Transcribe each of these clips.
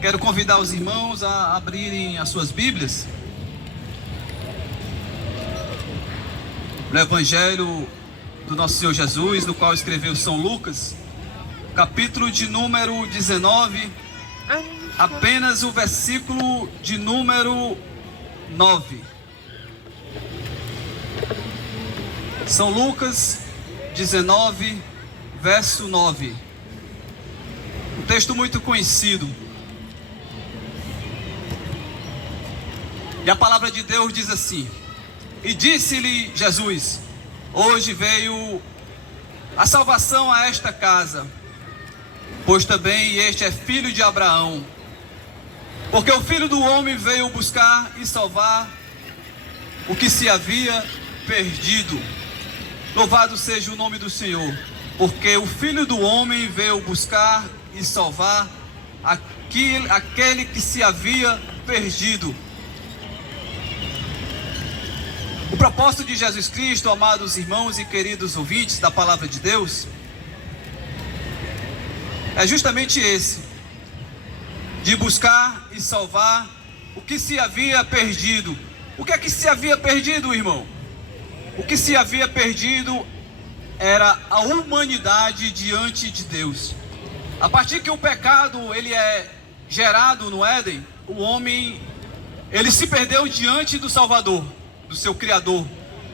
Quero convidar os irmãos a abrirem as suas Bíblias no Evangelho do nosso Senhor Jesus, no qual escreveu São Lucas, capítulo de número 19, apenas o versículo de número 9. São Lucas 19, verso 9. Um texto muito conhecido. E a palavra de Deus diz assim: E disse-lhe Jesus: Hoje veio a salvação a esta casa, pois também este é filho de Abraão. Porque o Filho do Homem veio buscar e salvar o que se havia perdido. Louvado seja o nome do Senhor, porque o Filho do Homem veio buscar e salvar aquele que se havia perdido. O propósito de Jesus Cristo, amados irmãos e queridos ouvintes da palavra de Deus, é justamente esse: de buscar e salvar o que se havia perdido. O que é que se havia perdido, irmão? O que se havia perdido era a humanidade diante de Deus. A partir que o pecado ele é gerado no Éden, o homem ele se perdeu diante do Salvador, do seu Criador,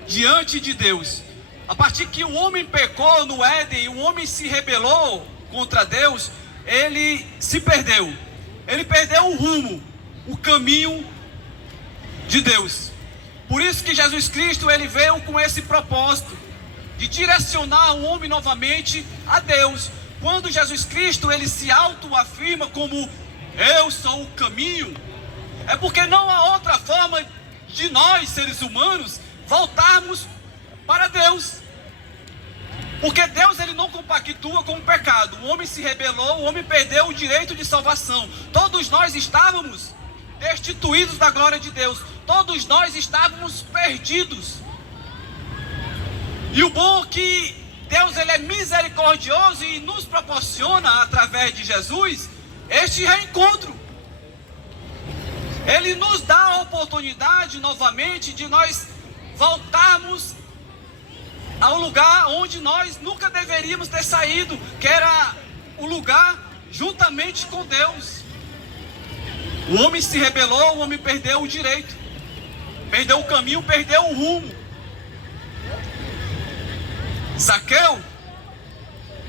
diante de Deus. A partir que o homem pecou no Éden, o homem se rebelou contra Deus, ele se perdeu. Ele perdeu o rumo, o caminho de Deus. Por isso que Jesus Cristo ele veio com esse propósito de direcionar o homem novamente a Deus. Quando Jesus Cristo ele se autoafirma como eu sou o caminho, é porque não há outra forma de nós, seres humanos, voltarmos para Deus. Porque Deus ele não compactua com o pecado. O homem se rebelou, o homem perdeu o direito de salvação. Todos nós estávamos destituídos da glória de Deus. Todos nós estávamos perdidos. E o bom é que Deus ele é misericordioso e nos proporciona, através de Jesus, este reencontro. Ele nos dá a oportunidade novamente de nós voltarmos ao lugar onde nós nunca deveríamos ter saído, que era o lugar juntamente com Deus. O homem se rebelou, o homem perdeu o direito, perdeu o caminho, perdeu o rumo. Zaqueu,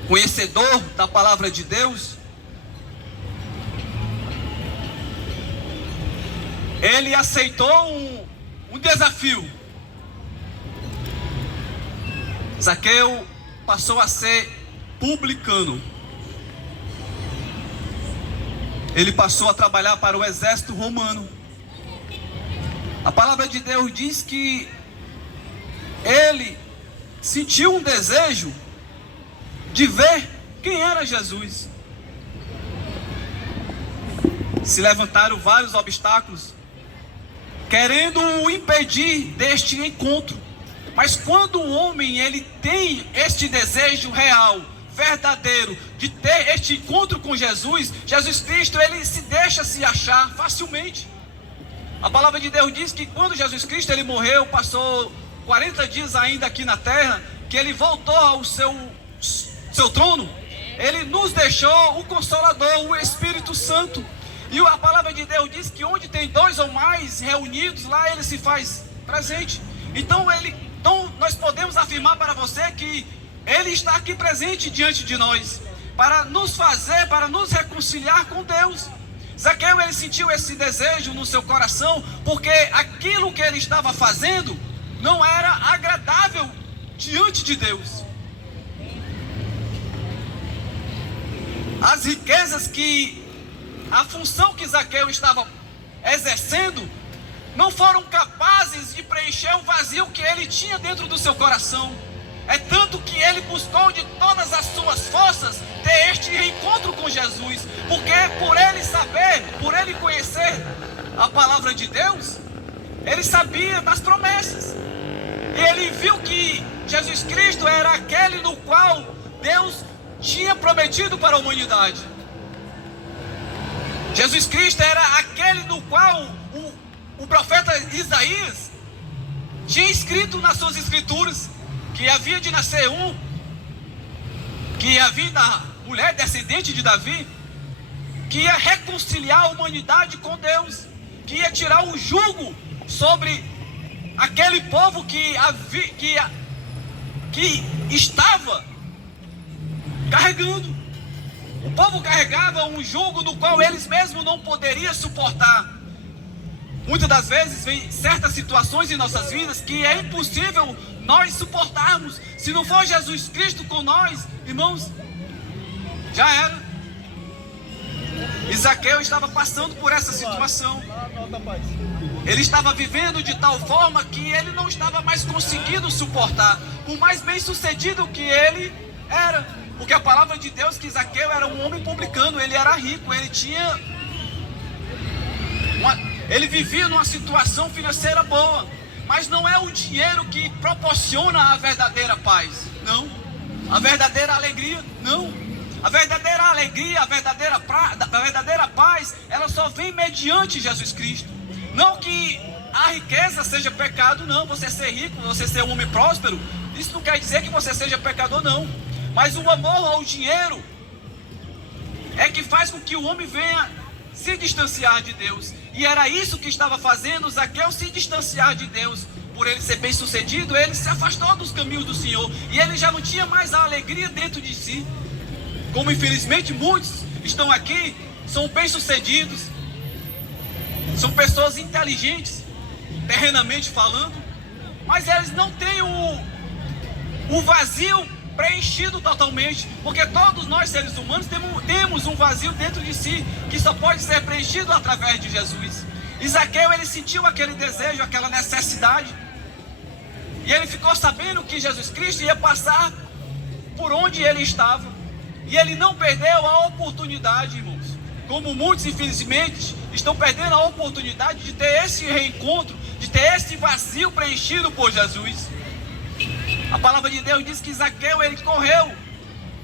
conhecedor da palavra de Deus, ele aceitou um desafio. Zaqueu passou a ser publicano. Ele passou a trabalhar para o exército romano. A palavra de Deus diz que ele sentiu um desejo de ver quem era Jesus. Se levantaram vários obstáculos querendo o impedir deste encontro. Mas quando o homem ele tem este desejo real, verdadeiro, de ter este encontro com Jesus, Jesus Cristo ele se deixa se achar facilmente. A palavra de Deus diz que quando Jesus Cristo ele morreu, passou 40 dias ainda aqui na terra, que ele voltou ao seu trono, ele nos deixou o Consolador, o Espírito Santo. E a palavra de Deus diz que onde tem dois ou mais reunidos, lá ele se faz presente. Então nós podemos afirmar para você que ele está aqui presente diante de nós, para nos fazer, para nos reconciliar com Deus. Zaqueu ele sentiu esse desejo no seu coração, porque aquilo que ele estava fazendo não era agradável diante de Deus. As riquezas a função que Zaqueu estava exercendo não foram capazes de preencher o vazio que ele tinha dentro do seu coração. É tanto que ele buscou de todas as suas forças ter este reencontro com Jesus, porque por ele saber, por ele conhecer a palavra de Deus, ele sabia das promessas. E ele viu que Jesus Cristo era aquele no qual Deus tinha prometido para a humanidade. Jesus Cristo era aquele no qual o profeta Isaías tinha escrito nas suas escrituras que havia de nascer que ia vir da mulher descendente de Davi, que ia reconciliar a humanidade com Deus, que ia tirar o jugo sobre aquele povo que estava carregando. O povo carregava um jugo do qual eles mesmos não poderiam suportar. Muitas das vezes vem certas situações em nossas vidas que é impossível nós suportarmos. Se não for Jesus Cristo com nós, irmãos, já era. E Zaqueu estava passando por essa situação. Ele estava vivendo de tal forma que ele não estava mais conseguindo suportar, por mais bem sucedido que ele era. Porque a palavra de Deus que Zaqueu era um homem publicano, ele era rico, ele vivia numa situação financeira boa, mas não é o dinheiro que proporciona a verdadeira paz, não. A verdadeira alegria, não. A verdadeira alegria, a verdadeira paz, ela só vem mediante Jesus Cristo. Não que a riqueza seja pecado, não. Você ser rico, você ser um homem próspero, isso não quer dizer que você seja pecador, não. Mas o amor ao dinheiro é que faz com que o homem venha se distanciar de Deus. E era isso que estava fazendo Zaqueu se distanciar de Deus. Por ele ser bem sucedido, ele se afastou dos caminhos do Senhor. E ele já não tinha mais a alegria dentro de si. Como infelizmente muitos estão aqui, são bem sucedidos, são pessoas inteligentes, terrenamente falando, mas eles não têm o vazio preenchido totalmente, porque todos nós seres humanos temos um vazio dentro de si, que só pode ser preenchido através de Jesus. E Zaqueu, ele sentiu aquele desejo, aquela necessidade, e ele ficou sabendo que Jesus Cristo ia passar por onde ele estava, e ele não perdeu a oportunidade, irmãos, como muitos infelizmente estão perdendo a oportunidade de ter esse reencontro, de ter esse vazio preenchido por Jesus. A palavra de Deus diz que Zaqueu, ele correu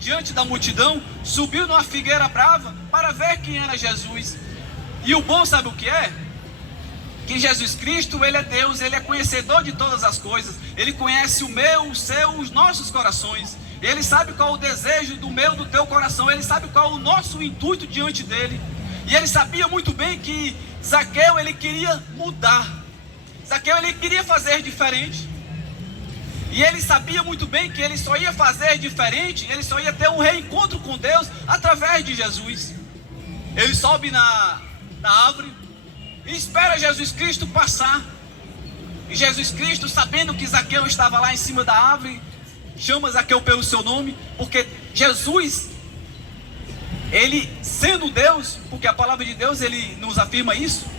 diante da multidão, subiu numa figueira brava para ver quem era Jesus. E o bom, sabe o que é? Que Jesus Cristo, ele é Deus, ele é conhecedor de todas as coisas. Ele conhece o meu, o seu, os nossos corações. Ele sabe qual o desejo do meu, do teu coração. Ele sabe qual o nosso intuito diante dele. E ele sabia muito bem que Zaqueu, ele queria mudar. Zaqueu, ele queria fazer diferente. E ele sabia muito bem que ele só ia fazer diferente, ele só ia ter um reencontro com Deus através de Jesus. Ele sobe na árvore e espera Jesus Cristo passar. E Jesus Cristo, sabendo que Zaqueu estava lá em cima da árvore, chama Zaqueu pelo seu nome, porque Jesus, ele sendo Deus, porque a palavra de Deus, ele nos afirma isso,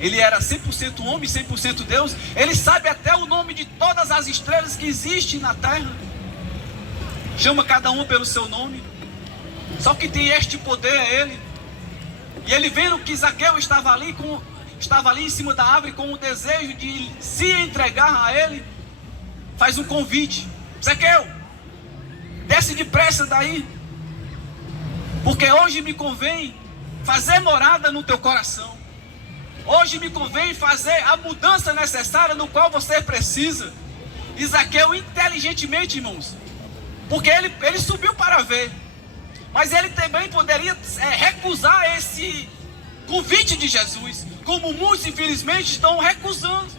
ele era 100% homem, 100% Deus, ele sabe até o nome de todas as estrelas que existem na terra, chama cada uma pelo seu nome, só que tem este poder é ele. E ele vendo que Zaqueu estava ali em cima da árvore com o desejo de se entregar a ele, faz um convite: Zaqueu, desce depressa daí, porque hoje me convém fazer morada no teu coração. Hoje me convém fazer a mudança necessária no qual você precisa. E Zaqueu, inteligentemente, irmãos, porque ele subiu para ver, mas ele também poderia recusar esse convite de Jesus, como muitos infelizmente estão recusando.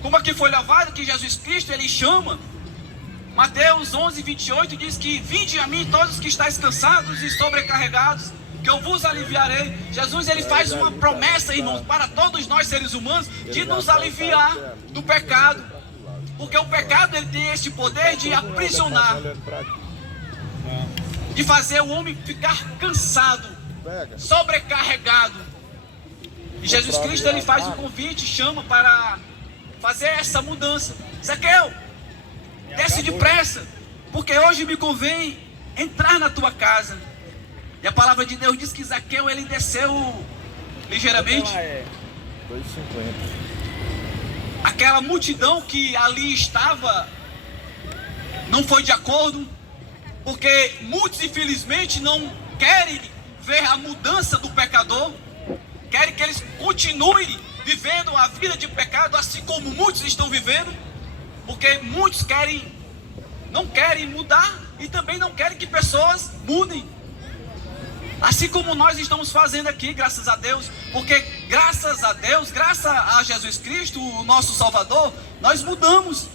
Como aqui foi lavado que Jesus Cristo, ele chama. Mateus 11:28 diz que: vinde a mim todos que estáis cansados e sobrecarregados, que eu vos aliviarei. Jesus, ele faz uma promessa, irmãos, para todos nós seres humanos, de nos aliviar do pecado, porque o pecado, ele tem esse poder de aprisionar, de fazer o homem ficar cansado, sobrecarregado. E Jesus Cristo, ele faz um convite, chama para fazer essa mudança. Zaqueu, desce depressa, porque hoje me convém entrar na tua casa. E a palavra de Deus diz que Zaqueu, ele desceu ligeiramente. 2,50. Aquela multidão que ali estava não foi de acordo, porque muitos infelizmente não querem ver a mudança do pecador. continue vivendo a vida de pecado assim como muitos estão vivendo, porque muitos não querem mudar e também não querem que pessoas mudem. Assim como nós estamos fazendo aqui, graças a Deus, porque graças a Deus, graças a Jesus Cristo, o nosso Salvador, nós mudamos.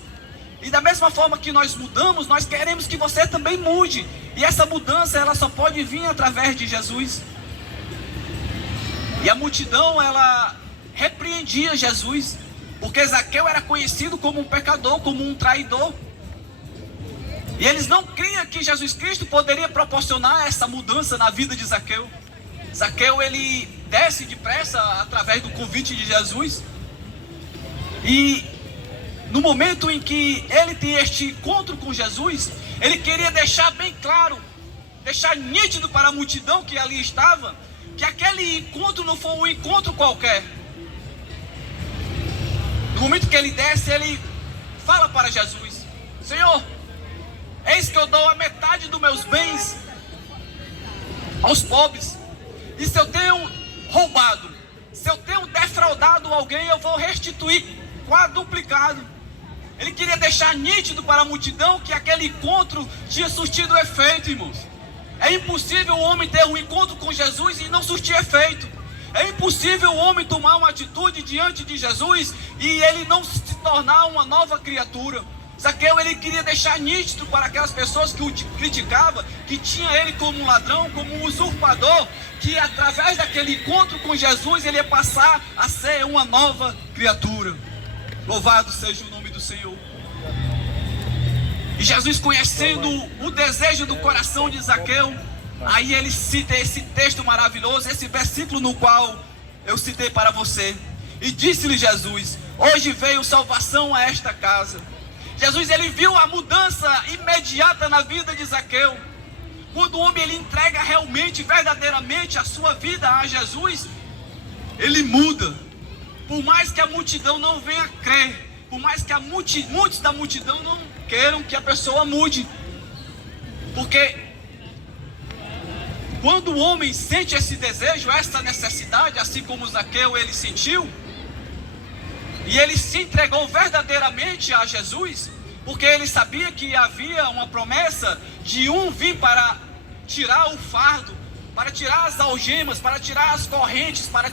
E da mesma forma que nós mudamos, nós queremos que você também mude. E essa mudança, ela só pode vir através de Jesus. E a multidão, ela repreendia Jesus, porque Zaqueu era conhecido como um pecador, como um traidor. E eles não criam que Jesus Cristo poderia proporcionar essa mudança na vida de Zaqueu. Zaqueu, ele desce depressa através do convite de Jesus. E no momento em que ele tem este encontro com Jesus, ele queria deixar bem claro, deixar nítido para a multidão que ali estava, que aquele encontro não foi um encontro qualquer. No momento que ele desce, ele fala para Jesus: Senhor, eis que eu dou a metade dos meus bens aos pobres. E se eu tenho roubado, se eu tenho defraudado alguém, eu vou restituir quadruplicado. Ele queria deixar nítido para a multidão que aquele encontro tinha surtido efeito, irmãos. É impossível o homem ter um encontro com Jesus e não surtir efeito. É impossível o homem tomar uma atitude diante de Jesus e ele não se tornar uma nova criatura. Zaqueu, ele queria deixar nítido para aquelas pessoas que o criticavam, que tinha ele como um ladrão, como um usurpador, que através daquele encontro com Jesus, ele ia passar a ser uma nova criatura. Louvado seja o nome do Senhor. E Jesus, conhecendo o desejo do coração de Zaqueu, aí ele cita esse texto maravilhoso, esse versículo no qual eu citei para você. E disse-lhe Jesus: hoje veio salvação a esta casa. Jesus, ele viu a mudança imediata na vida de Zaqueu. Quando o homem ele entrega realmente, verdadeiramente a sua vida a Jesus, ele muda. Por mais que a multidão não venha crer, por mais que muitos da multidão não queiram que a pessoa mude. Porque quando o homem sente esse desejo, essa necessidade, assim como Zaqueu ele sentiu, e ele se entregou verdadeiramente a Jesus, porque ele sabia que havia uma promessa de um vir para tirar o fardo, para tirar as algemas, para tirar as correntes, para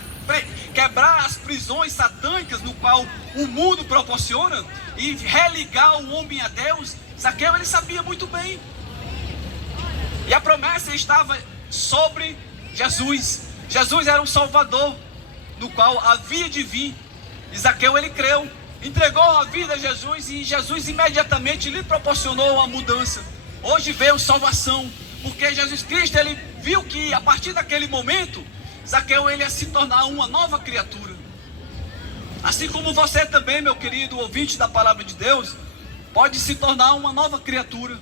quebrar as prisões satânicas no qual o mundo proporciona e religar o homem a Deus. Zaqueu ele sabia muito bem. E a promessa estava sobre Jesus. Jesus era um Salvador, no qual havia de vir. E Zaqueu ele creu, entregou a vida a Jesus e Jesus imediatamente lhe proporcionou a mudança. Hoje veio salvação, porque Jesus Cristo ele viu que a partir daquele momento Zaqueu ele ia se tornar uma nova criatura. Assim como você também, meu querido ouvinte da palavra de Deus, pode se tornar uma nova criatura.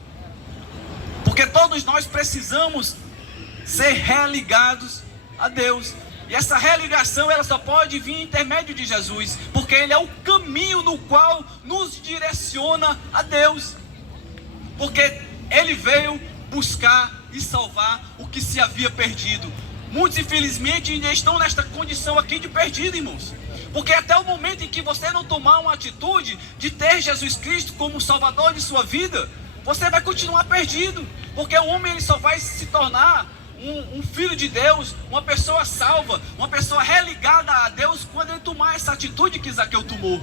Porque todos nós precisamos ser religados a Deus. E essa religação ela só pode vir em intermédio de Jesus, porque Ele é o caminho no qual nos direciona a Deus. Porque Ele veio buscar e salvar o que se havia perdido. Muitos infelizmente ainda estão nesta condição aqui de perdido, irmãos. Porque até o momento em que você não tomar uma atitude de ter Jesus Cristo como Salvador de sua vida, você vai continuar perdido. Porque o homem ele só vai se tornar um filho de Deus, uma pessoa salva, uma pessoa religada a Deus, quando ele tomar essa atitude que Zaqueu tomou,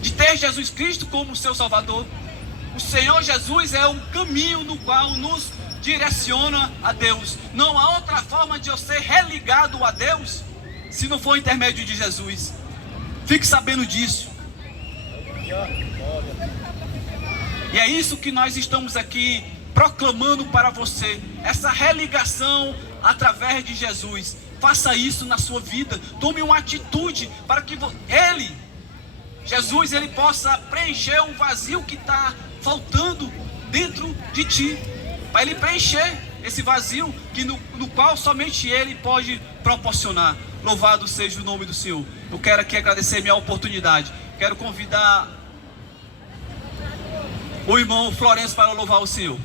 de ter Jesus Cristo como seu Salvador. O Senhor Jesus é o caminho no qual nos direciona a Deus. Não há outra forma de eu ser religado a Deus se não for intermédio de Jesus. Fique sabendo disso. E é isso que nós estamos aqui proclamando para você, essa religação através de Jesus. Faça isso na sua vida, tome uma atitude para que Jesus, ele possa preencher o vazio que está faltando dentro de ti, para ele preencher esse vazio no qual somente ele pode proporcionar. Louvado seja o nome do Senhor. Eu quero aqui agradecer minha oportunidade. Quero convidar o irmão Florencio para louvar o Senhor.